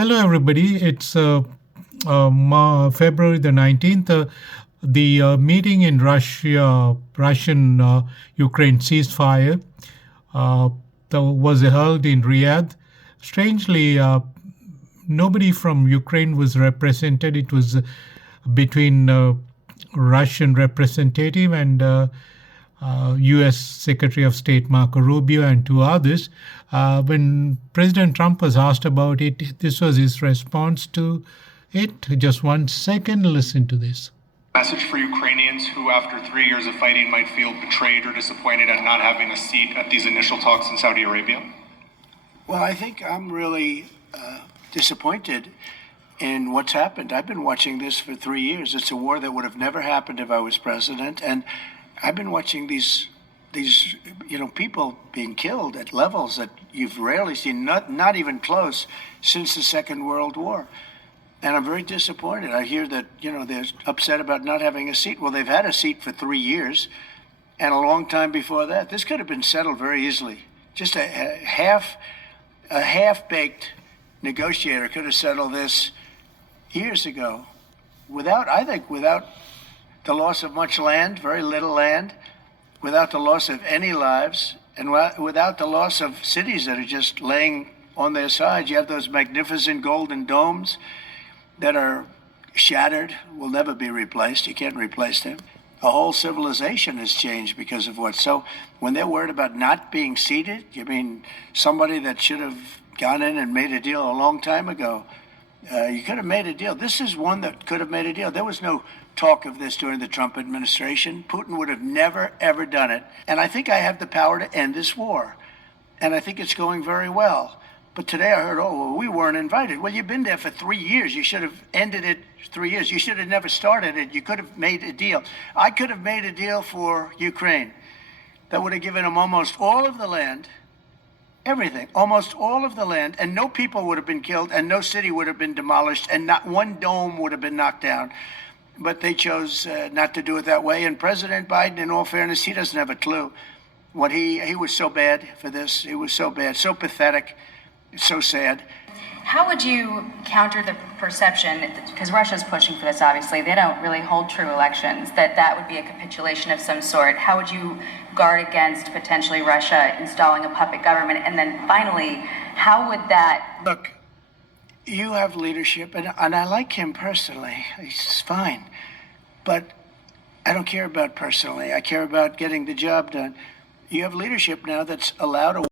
Hello, everybody. It's February the 19th. The meeting in Russian-Ukraine ceasefire was held in Riyadh. Strangely, nobody from Ukraine was represented. It was between Russian representative and U.S. Secretary of State Marco Rubio and two others. When President Trump was asked about it, this was his response to it. Just 1 second, listen to this. Message for Ukrainians who, after 3 years of fighting, might feel betrayed or disappointed at not having a seat at these initial talks in Saudi Arabia? Well, I think I'm really disappointed in what's happened. I've been watching this for 3 years. It's a war that would have never happened if I was president, and I've been watching these people being killed at levels that you've rarely seen, not even close, since the Second World War. And I'm very disappointed. I hear that, they're upset about not having a seat. Well, they've had a seat for 3 years and a long time before that. This could have been settled very easily. Just a half-baked negotiator could have settled this years ago without the loss of much land, very little land, without the loss of any lives, and without the loss of cities that are just laying on their sides. You have those magnificent golden domes that are shattered, will never be replaced. You can't replace them. The whole civilization has changed because of what. So when they're worried about not being seated, you mean somebody that should have gone in and made a deal a long time ago? You could have made a deal. This is one that could have made a deal. There was no talk of this during the Trump administration. Putin would have never, ever done it. And I think I have the power to end this war. And I think it's going very well. But today I heard, we weren't invited. Well, you've been there for 3 years. You should have ended it 3 years. You should have never started it. You could have made a deal. I could have made a deal for Ukraine that would have given them almost all of the land, everything, almost all of the land, and no people would have been killed, and no city would have been demolished, and not one dome would have been knocked down. But they chose not to do it that way. And President Biden, in all fairness, he doesn't have a clue. He was so bad for this. He was so bad, so pathetic, so sad. How would you counter the perception, because Russia's pushing for this, obviously, they don't really hold true elections, that would be a capitulation of some sort? How would you guard against potentially Russia installing a puppet government? And then finally, how would that... Look, you have leadership, and I like him personally. He's fine. But I don't care about personally. I care about getting the job done. You have leadership now that's allowed a